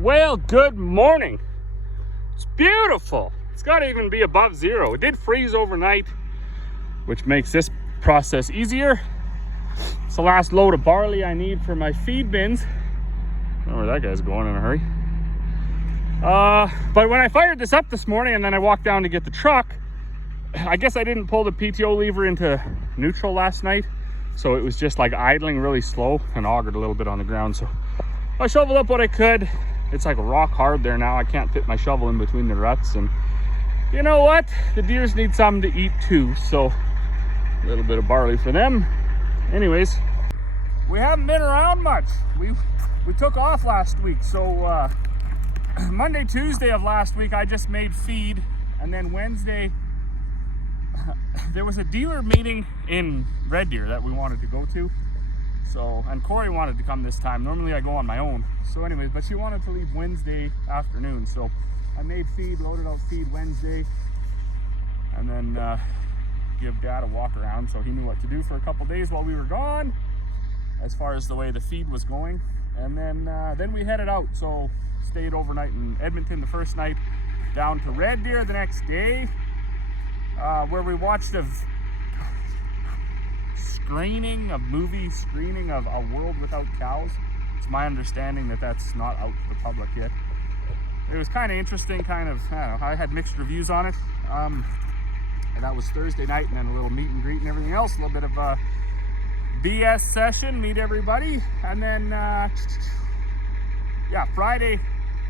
Well, good morning. It's beautiful. It's got to even be above zero. It did freeze overnight, which makes this process easier. It's the last load of barley I need for my feed bins. I don't know where that guy's going in a hurry. But when I fired this up this morning and then I walked down to get the truck, I guess I didn't pull the PTO lever into neutral last night. So it was just like idling really slow and augered a little bit on the ground. So I shoveled up what I could. It's like rock hard there now. I can't fit my shovel in between the ruts. And you know what? The deers need something to eat too. So a little bit of barley for them. Anyways, we haven't been around much. We took off last week. So Monday, Tuesday of last week, I just made feed. And then Wednesday, there was a dealer meeting in Red Deer that we wanted to go to. So, and Corey wanted to come this time. Normally I go on my own. So anyways, but she wanted to leave Wednesday afternoon. So I made feed, loaded out feed Wednesday, and then give Dad a walk around so he knew what to do for a couple days while we were gone, as far as the way the feed was going. And then we headed out. So stayed overnight in Edmonton the first night, down to Red Deer the next day, where we watched a movie screening of A World Without Cows. It's my understanding that that's not out to the public yet. It was kind of interesting, I don't know, I had mixed reviews on it. And that was Thursday night, and then a little meet and greet and everything else, a little bit of a BS session, meet everybody. And then, yeah, Friday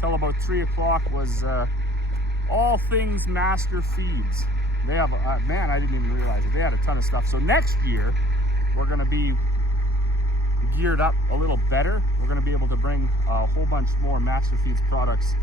till about 3 o'clock was all things Master Feeds. They have, man, I didn't even realize it. They had a ton of stuff. So next year, we're going to be geared up a little better. We're going to be able to bring a whole bunch more Master Feeds products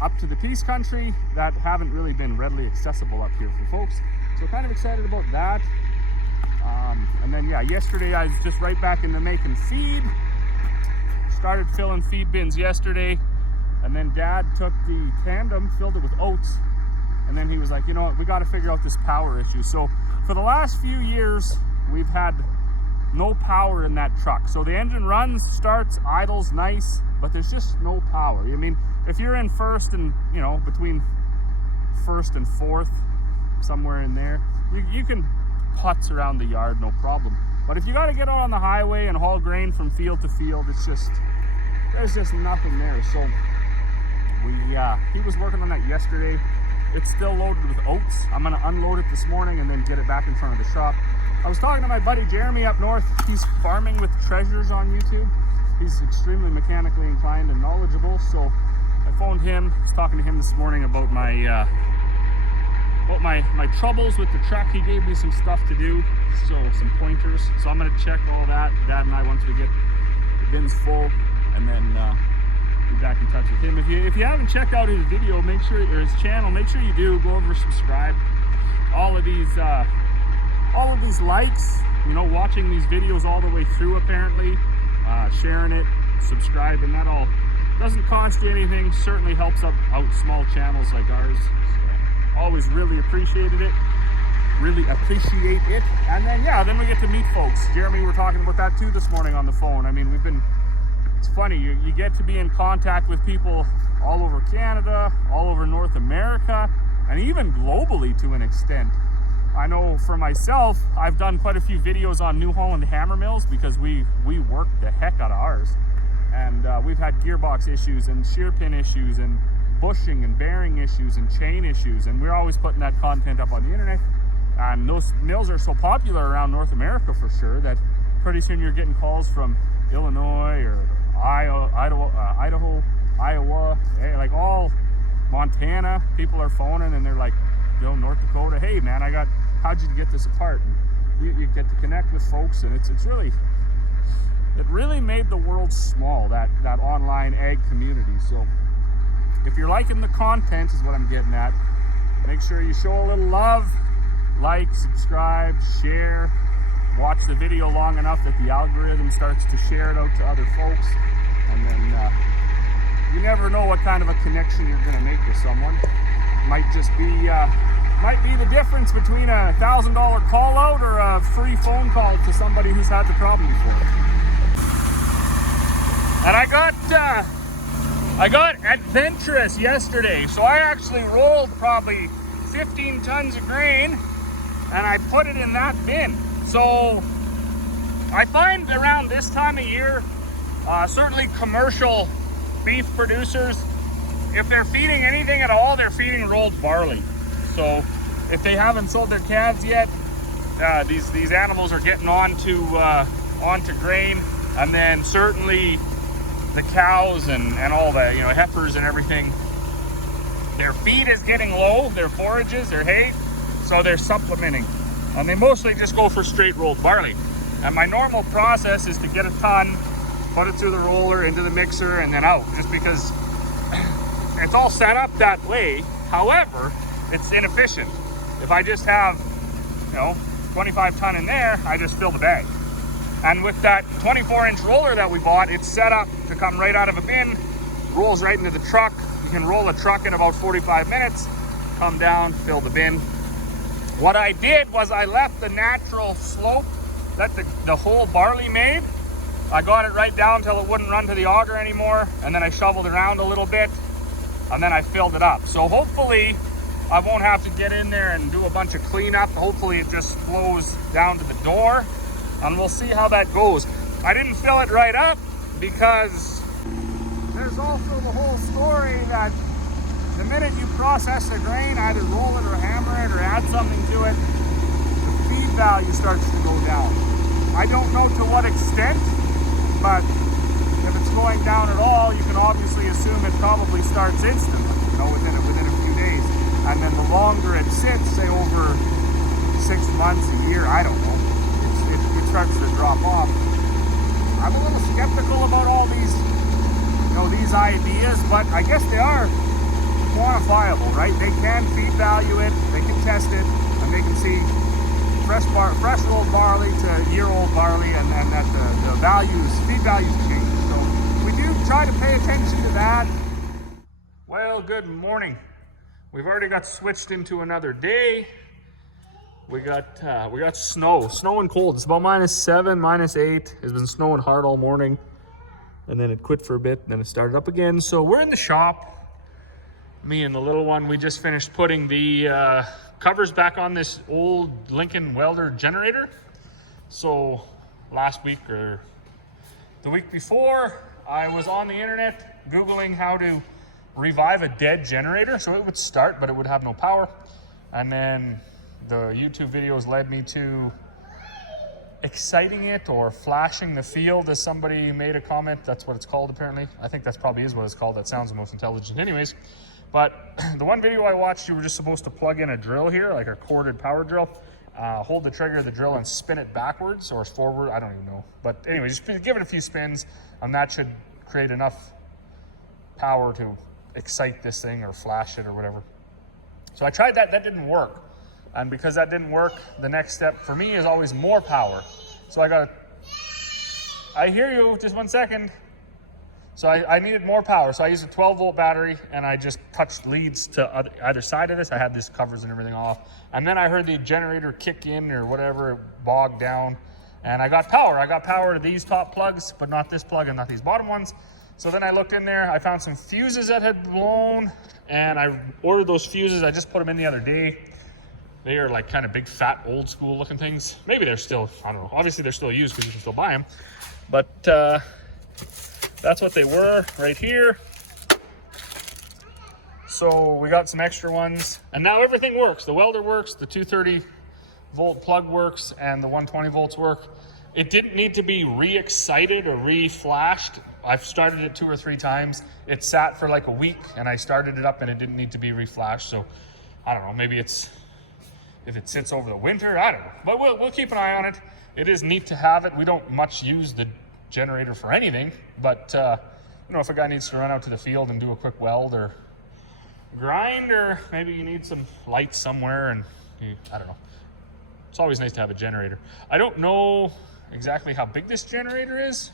up to the Peace Country that haven't really been readily accessible up here for folks. So kind of excited about that. And then, yeah, yesterday I was just right back into making feed. Started filling feed bins yesterday. And then Dad took the tandem, filled it with oats. And then he was like, you know what, we got to figure out this power issue. So for the last few years, we've had no power in that truck. So the engine runs, starts, idles, nice, but there's just no power. I mean, if you're in first and, you know, between first and fourth, somewhere in there, you can putz around the yard, no problem. But if you got to get out on the highway and haul grain from field to field, it's just, there's just nothing there. So he was working on that yesterday. It's still loaded with oats. I'm going to unload it this morning and then get it back in front of the shop. I was talking to my buddy Jeremy up north. He's farming with treasures on YouTube. He's extremely mechanically inclined and knowledgeable. So I phoned him. I was talking to him this morning about my troubles with the truck. He gave me some stuff to do, so some pointers. So I'm going to check all that. Dad and I, once we get the bins full, and then be back in touch with him. If you haven't checked out his video, make sure, or his channel, make sure you do. Go over, subscribe. All of these likes, you know, watching these videos all the way through, apparently, sharing it, subscribing, that all doesn't cost you anything. Certainly helps out small channels like ours. So, always really appreciated it. Really appreciate it. And then, yeah, then we get to meet folks. Jeremy, we're talking about that too this morning on the phone. I mean, it's funny, you get to be in contact with people all over Canada, all over North America, and even globally to an extent. I know for myself, I've done quite a few videos on New Holland hammer mills because we work the heck out of ours. And we've had gearbox issues and shear pin issues and bushing and bearing issues and chain issues, and we're always putting that content up on the internet. And those mills are so popular around North America for sure that pretty soon you're getting calls from Illinois or Idaho, Iowa, like all Montana. People are phoning and they're like, yo, North Dakota, hey man, how'd you get this apart? And you get to connect with folks, and it really made the world small, that online ag community. So if you're liking the content, is what I'm getting at, make sure you show a little love, like, subscribe, share, watch the video long enough that the algorithm starts to share it out to other folks, and then you never know what kind of a connection you're going to make with someone. Might be the difference between a $1,000 call out or a free phone call to somebody who's had the problem before. And I got I got adventurous yesterday, so I actually rolled probably 15 tons of grain and I put it in that bin. So I find around this time of year, certainly commercial beef producers, if they're feeding anything at all, they're feeding rolled barley. So if they haven't sold their calves yet, these animals are getting onto grain, and then certainly the cows and all the heifers and everything, their feed is getting low, their forages, their hay, so they're supplementing, and they mostly just go for straight rolled barley. And my normal process is to get a ton, put it through the roller, into the mixer, and then out, just because it's all set up that way. However, it's inefficient. If I just have 25 ton in there, I just fill the bag. And with that 24-inch roller that we bought, it's set up to come right out of a bin, rolls right into the truck. You can roll a truck in about 45 minutes, come down, fill the bin. What I did was I left the natural slope that the whole barley made. I got it right down till it wouldn't run to the auger anymore, and then I shoveled around a little bit, and then I filled it up. So hopefully I won't have to get in there and do a bunch of cleanup. Hopefully it just flows down to the door, and we'll see how that goes. I didn't fill it right up because there's also the whole story that the minute you process the grain, either roll it or hammer it or add something to it, the feed value starts to go down. I don't know to what extent, but if it's going down at all, you can obviously assume it probably starts instantly, within a few days. And then the longer it sits, say over 6 months, a year, I don't know, it starts to drop off. I'm a little skeptical about all these, these ideas, but I guess they are quantifiable, right? They can feed value it, they can test it, and they can see fresh rolled barley to year-old barley, and that the feed values change. So we do try to pay attention to that. Well, good morning. We've already got switched into another day. We got snow and cold. It's about -7, -8. It's been snowing hard all morning, and then it quit for a bit, and then it started up again. So we're in the shop. Me and the little one, we just finished putting the covers back on this old Lincoln welder generator. So last week or the week before, I was on the internet Googling how to revive a dead generator. So it would start, but it would have no power. And then the YouTube videos led me to exciting it or flashing the field, as somebody made a comment. That's what it's called, apparently. I think that's probably is what it's called. That sounds the most intelligent anyways. But the one video I watched, you were just supposed to plug in a drill here, like a corded power drill, hold the trigger of the drill and spin it backwards or forward, I don't even know. But anyway, just give it a few spins, and that should create enough power to excite this thing or flash it or whatever. So I tried that didn't work. And because that didn't work, the next step for me is always more power. So I hear you, just 1 second. So I needed more power. So I used a 12-volt battery, and I just touched leads to either side of this. I had these covers and everything off. And then I heard the generator kick in or whatever, bogged down. And I got power. I got power to these top plugs, but not this plug and not these bottom ones. So then I looked in there. I found some fuses that had blown, and I ordered those fuses. I just put them in the other day. They are like kind of big, fat, old school looking things. Maybe they're still, I don't know. Obviously they're still used because you can still buy them. But that's what they were right here. So we got some extra ones, and now everything works. The welder works, the 230-volt plug works, and the 120 volts work. It didn't need to be re-excited or re-flashed. I've started it 2 or 3 times. It sat for like a week, and I started it up, and it didn't need to be re-flashed. So I don't know, maybe if it sits over the winter, I don't know. But we'll keep an eye on it. It is neat to have it. We don't much use the generator for anything, but if a guy needs to run out to the field and do a quick weld or grind, or maybe you need some lights somewhere, and I don't know. It's always nice to have a generator. I don't know exactly how big this generator is.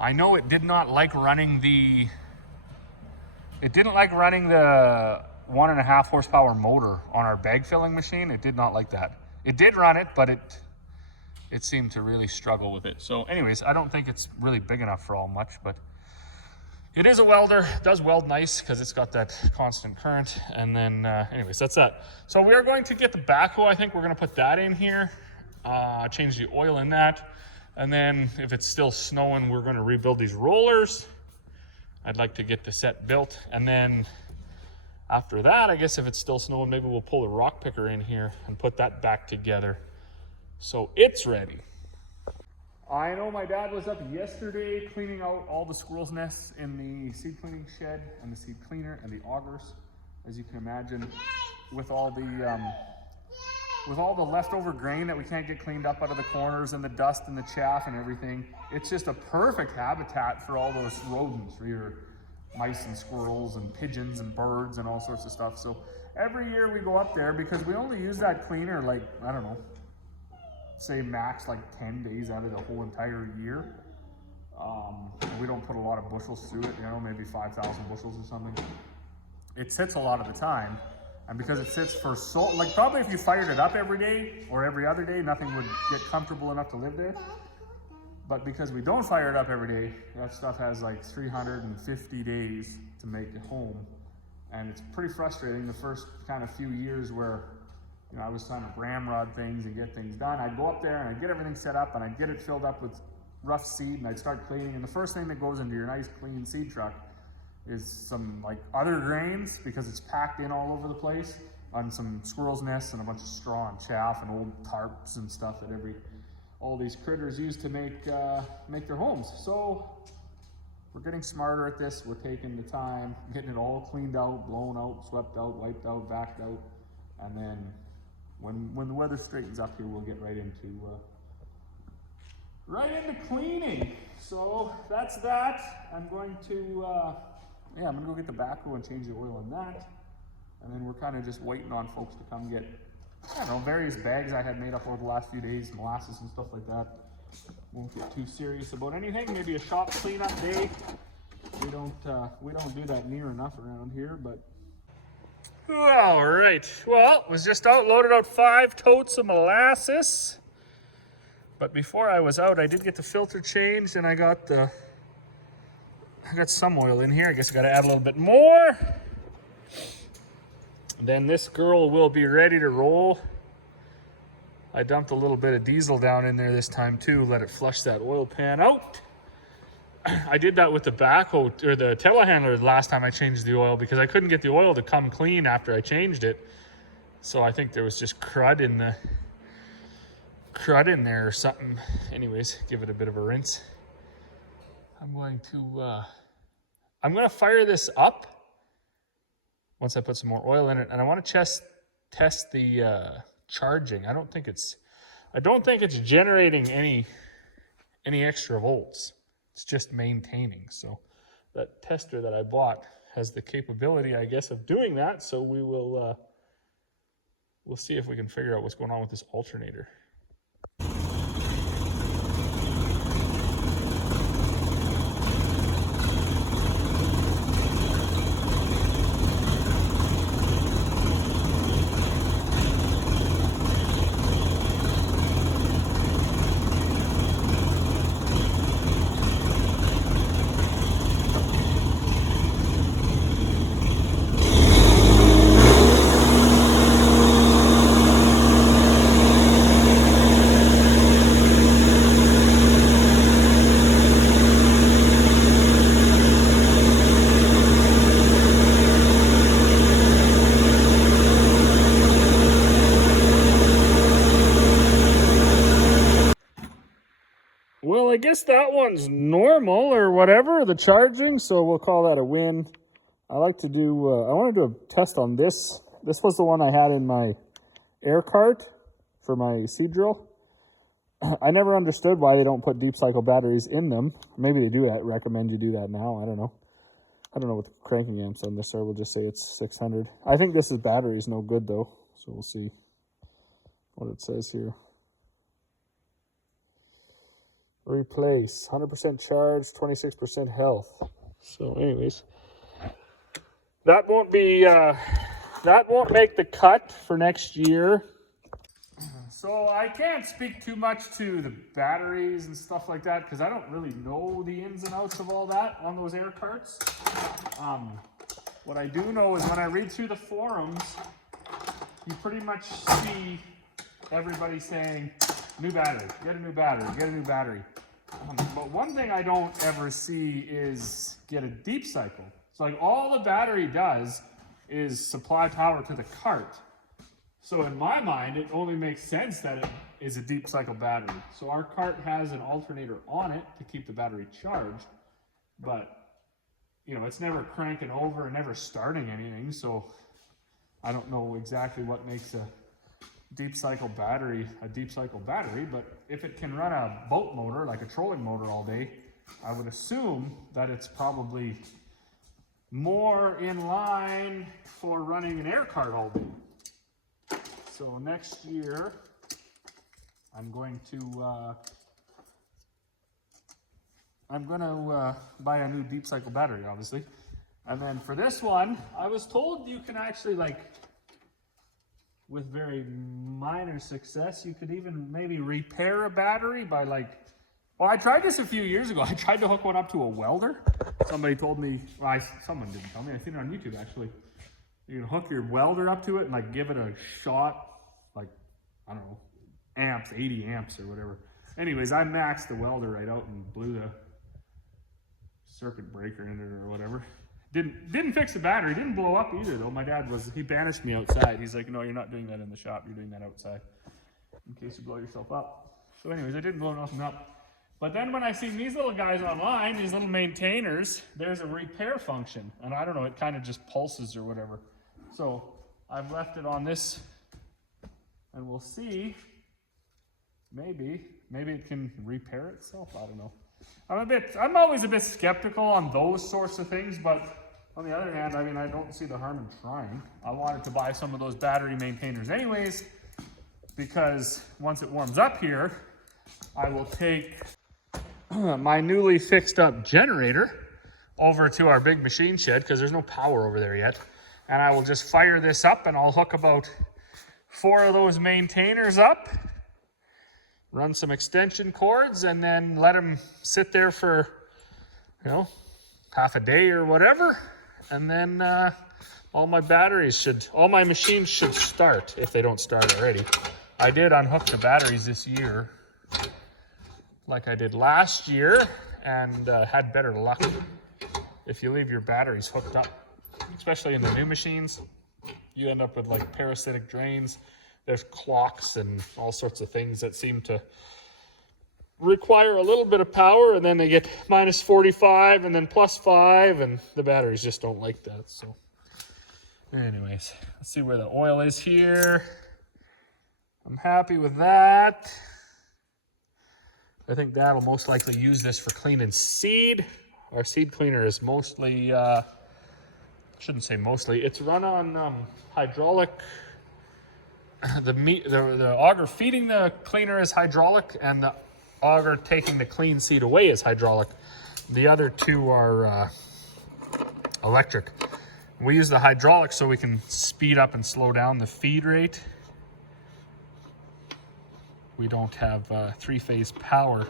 I know it did not like running the 1.5 horsepower motor on our bag filling machine. It did not like that. It did run it, but it seemed to really struggle with it. So anyways, I don't think it's really big enough for all much, but It is a welder, it does weld nice because it's got that constant current. And then anyways, that's that. So we are going to get the backhoe. I think we're gonna put that in here, change the oil in that. And then if it's still snowing, we're gonna rebuild these rollers. I'd like to get the set built. And then after that, I guess if it's still snowing, maybe we'll pull the rock picker in here and put that back together. So it's ready. I know my dad was up yesterday cleaning out all the squirrels' nests in the seed cleaning shed and the seed cleaner and the augers. As you can imagine, with all the leftover grain that we can't get cleaned up out of the corners and the dust and the chaff and everything, it's just a perfect habitat for all those rodents, for your mice and squirrels and pigeons and birds and all sorts of stuff. So every year we go up there because we only use that cleaner like, I don't know, say max like 10 days out of the whole entire year. We don't put a lot of bushels through it, you know, maybe 5,000 bushels or something. It sits a lot of the time, and because it sits for so, like probably if you fired it up every day or every other day, nothing would get comfortable enough to live there. But because we don't fire it up every day, that stuff has like 350 days to make it home. And it's pretty frustrating the first kind of few years where, you know, I was trying to ramrod things and get things done. I'd go up there and I'd get everything set up and I'd get it filled up with rough seed and I'd start cleaning. And the first thing that goes into your nice clean seed truck is some like other grains, because it's packed in all over the place, on some squirrels' nests and a bunch of straw and chaff and old tarps and stuff that all these critters use to make their homes. So we're getting smarter at this. We're taking the time, getting it all cleaned out, blown out, swept out, wiped out, backed out, and then when the weather straightens up here, we'll get right into cleaning. So that's that. I'm going to go get the backhoe and change the oil in that, and then we're kind of just waiting on folks to come get, I don't know, various bags I had made up over the last few days, molasses and stuff like that. Won't get too serious about anything. Maybe a shop cleanup day. We don't do that near enough around here, but. All right, well, was just loaded out 5 totes of molasses. But before I was out, I did get the filter changed and I got some oil in here. I guess I gotta add a little bit more. Then this girl will be ready to roll. I dumped a little bit of diesel down in there this time too, let it flush that oil pan out. I did that with the backhoe or the telehandler last time I changed the oil because I couldn't get the oil to come clean after I changed it. So I think there was just crud in there or something. Anyways, give it a bit of a rinse. I'm going to fire this up once I put some more oil in it, and I want to test the charging. I don't think it's generating any extra volts. It's just maintaining. So that tester that I bought has the capability, I guess, of doing that. So we'll see if we can figure out what's going on with this alternator. Well, I guess that one's normal or whatever, the charging, so we'll call that a win. I want to do a test on this. This was the one I had in my air cart for my seed drill. I never understood why they don't put deep cycle batteries in them. Maybe they do recommend you do that now. I don't know. I don't know what the cranking amps on this are. We'll just say it's 600. I think this is batteries, no good though. So we'll see what it says here. Replace 100% charge, 26% health. So anyways, that won't make the cut for next year. So I can't speak too much to the batteries and stuff like that because I don't really know the ins and outs of all that on those air carts. What I do know is when I read through the forums, you pretty much see everybody saying, new battery, get a new battery, get a new battery. But one thing I don't ever see is get a deep cycle. So like all the battery does is supply power to the cart. So in my mind, it only makes sense that it is a deep cycle battery. So our cart has an alternator on it to keep the battery charged, but you know, it's never cranking over and never starting anything. So I don't know exactly what makes a deep cycle battery, but if it can run a boat motor, like a trolling motor all day, I would assume that it's probably more in line for running an air cart all day. So next year, I'm going to buy a new deep cycle battery, obviously. And then for this one, I was told you can actually, like, with very minor success, you could even maybe repair a battery by well, I tried this a few years ago. I tried to hook one up to a welder. Somebody told me, well, someone didn't tell me, I seen it on YouTube actually. You can hook your welder up to it and like give it a shot, like, I don't know, amps, 80 amps or whatever. Anyways, I maxed the welder right out and blew the circuit breaker in it or whatever. Didn't fix the battery, didn't blow up either though. My dad he banished me outside. He's like, no, you're not doing that in the shop, you're doing that outside in case you blow yourself up. So anyways, I didn't blow nothing up. But then when I seen these little guys online, these little maintainers, there's a repair function. And I don't know, it kind of just pulses or whatever. So I've left it on this and we'll see. Maybe it can repair itself, I don't know. I'm always a bit skeptical on those sorts of things, but on the other hand, I mean, I don't see the harm in trying. I wanted to buy some of those battery maintainers anyways, because once it warms up here, I will take my newly fixed up generator over to our big machine shed because there's no power over there yet. And I will just fire this up and I'll hook about 4 of those maintainers up, run some extension cords, and then let them sit there for, you know, half a day or whatever. And then all my machines should start if they don't start already. I did unhook the batteries this year like I did last year and had better luck if you leave your batteries hooked up, especially in the new machines. You end up with like parasitic drains. There's clocks and all sorts of things that seem to require a little bit of power, and then they get minus 45 and then plus 5, and the batteries just don't like that. So anyways, let's see where the oil is here. I'm happy with that. I think Dad will most likely use this for cleaning seed. Our seed cleaner is mostly, shouldn't say mostly, it's run on hydraulic. The auger feeding the cleaner is hydraulic, and the auger taking the clean seed away is hydraulic. The other two are electric. We use the hydraulic so we can speed up and slow down the feed rate. We don't have 3-phase power,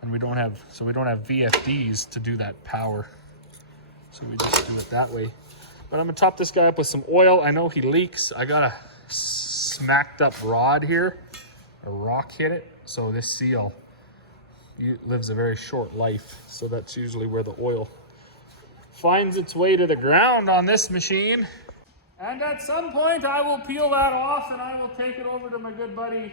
and we don't have VFDs to do that power. So we just do it that way. But I'm gonna top this guy up with some oil. I know he leaks. I got a smacked up rod here. A rock hit it. So this seal lives a very short life. So that's usually where the oil finds its way to the ground on this machine. And at some point I will peel that off and I will take it over to my good buddy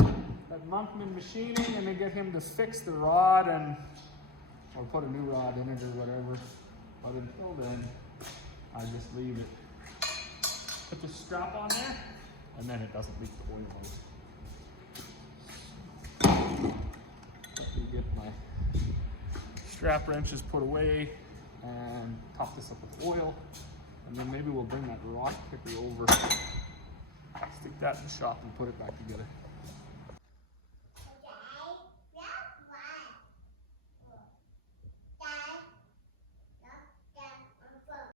at Monkman Machining and then get him to fix the rod or put a new rod in it or whatever. But until then, I just leave it. Put the strap on there, and then it doesn't leak the oil out. Let me get my strap wrenches put away and top this up with oil, and then maybe we'll bring that rock picker over, stick that in the shop and put it back together.